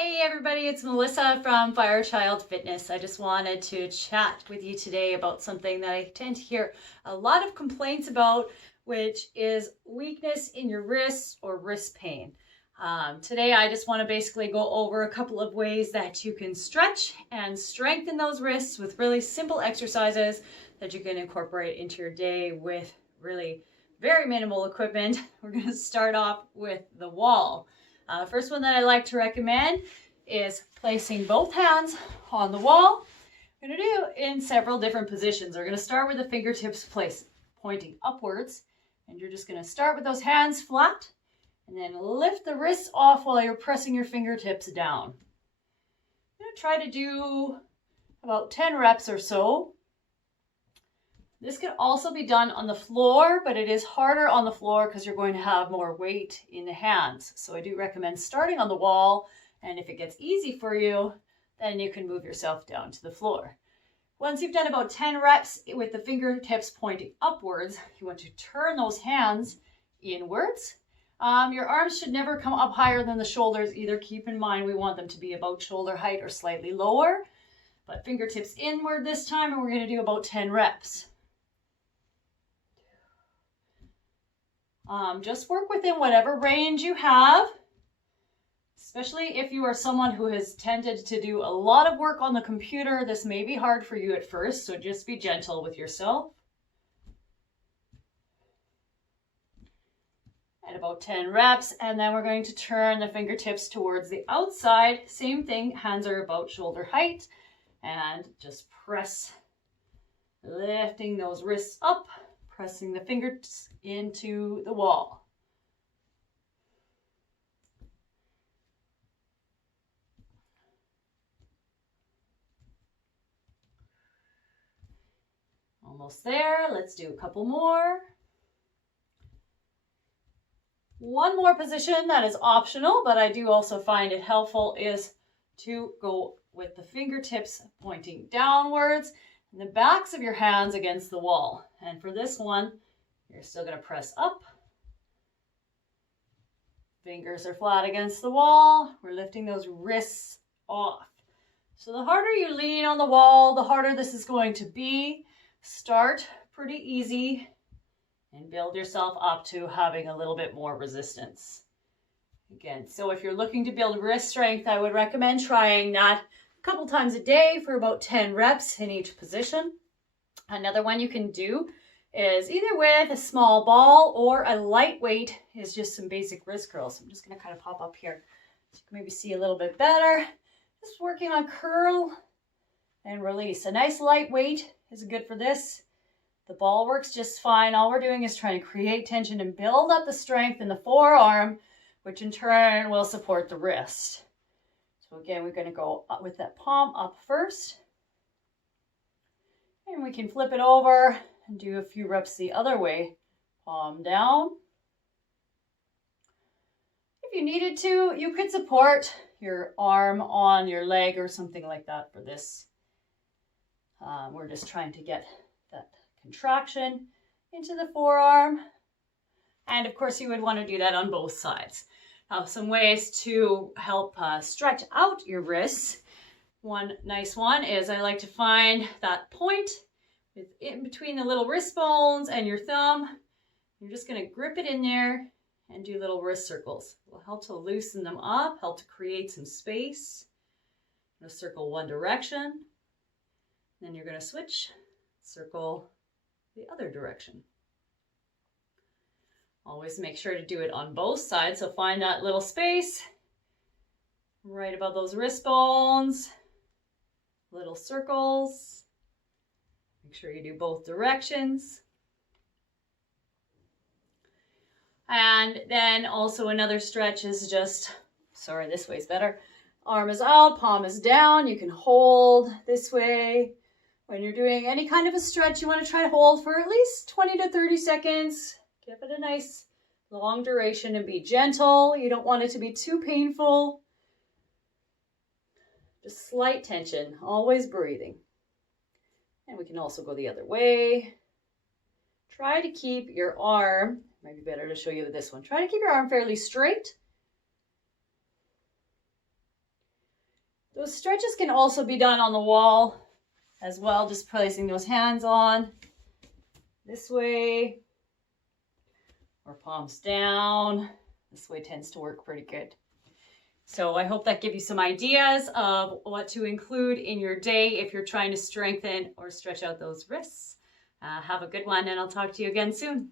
Hey everybody, it's Melissa from Firechild Fitness. I just wanted to chat with you today about something that I tend to hear a lot of complaints about, which is weakness in your wrists or wrist pain. Today I just want to basically go over a couple of ways that you can stretch and strengthen those wrists with really simple exercises that you can incorporate into your day with really very minimal equipment. We're going to start off with the wall. First one that I like to recommend is placing both hands on the wall. We're going to do in several different positions. We're going to start with the fingertips pointing upwards, and you're just going to start with those hands flat and then lift the wrists off while you're pressing your fingertips down. I'm going to try to do about 10 reps or so. This can also be done on the floor, but it is harder on the floor because you're going to have more weight in the hands. So I do recommend starting on the wall, and if it gets easy for you, then you can move yourself down to the floor. Once you've done about 10 reps with the fingertips pointing upwards, you want to turn those hands inwards. Your arms should never come up higher than the shoulders either. Keep in mind we want them to be about shoulder height or slightly lower, but fingertips inward this time, and we're going to do about 10 reps. Just work within whatever range you have, especially if you are someone who has tended to do a lot of work on the computer. This may be hard for you at first, so just be gentle with yourself. At about 10 reps, and then we're going to turn the fingertips towards the outside. Same thing, hands are about shoulder height, and just press, lifting those wrists up, pressing the fingers into the wall. Almost there. Let's do a couple more. One more position that is optional, but I do also find it helpful, is to go with the fingertips pointing downwards and the backs of your hands against the wall. And for this one, you're still going to press up. Fingers are flat against the wall. We're lifting those wrists off. So the harder you lean on the wall, the harder this is going to be. Start pretty easy and build yourself up to having a little bit more resistance. Again, so if you're looking to build wrist strength, I would recommend trying that a couple times a day for about 10 reps in each position. Another one you can do is either with a small ball or a lightweight is just some basic wrist curls. So I'm just going to kind of pop up here so you can maybe see a little bit better. Just working on curl and release. A nice lightweight is good for this. The ball works just fine. All we're doing is trying to create tension and build up the strength in the forearm, which in turn will support the wrist. So again, we're going to go up with that palm up first. And we can flip it over and do a few reps the other way. Palm down. If you needed to, you could support your arm on your leg or something like that for this. We're just trying to get that contraction into the forearm. And of course, you would want to do that on both sides. Now, some ways to help stretch out your wrists. One nice one is I like to find that point in between the little wrist bones and your thumb. You're just going to grip it in there and do little wrist circles. It will help to loosen them up, help to create some space. You're going to circle one direction. Then you're going to switch, circle the other direction. Always make sure to do it on both sides. So find that little space right above those wrist bones. Little circles. Make sure you do both directions. And then also another stretch is just, sorry, this way's better. Arm is out, palm is down. You can hold this way. When you're doing any kind of a stretch, you want to try to hold for at least 20 to 30 seconds. Give it a nice long duration and be gentle. You don't want it to be too painful. Just slight tension, always breathing. And we can also go the other way. Try to keep your arm, might be better to show you with this one. Try to keep your arm fairly straight. Those stretches can also be done on the wall as well, just placing those hands on this way or palms down. This way tends to work pretty good. So I hope that gives you some ideas of what to include in your day if you're trying to strengthen or stretch out those wrists. Have a good one, and I'll talk to you again soon.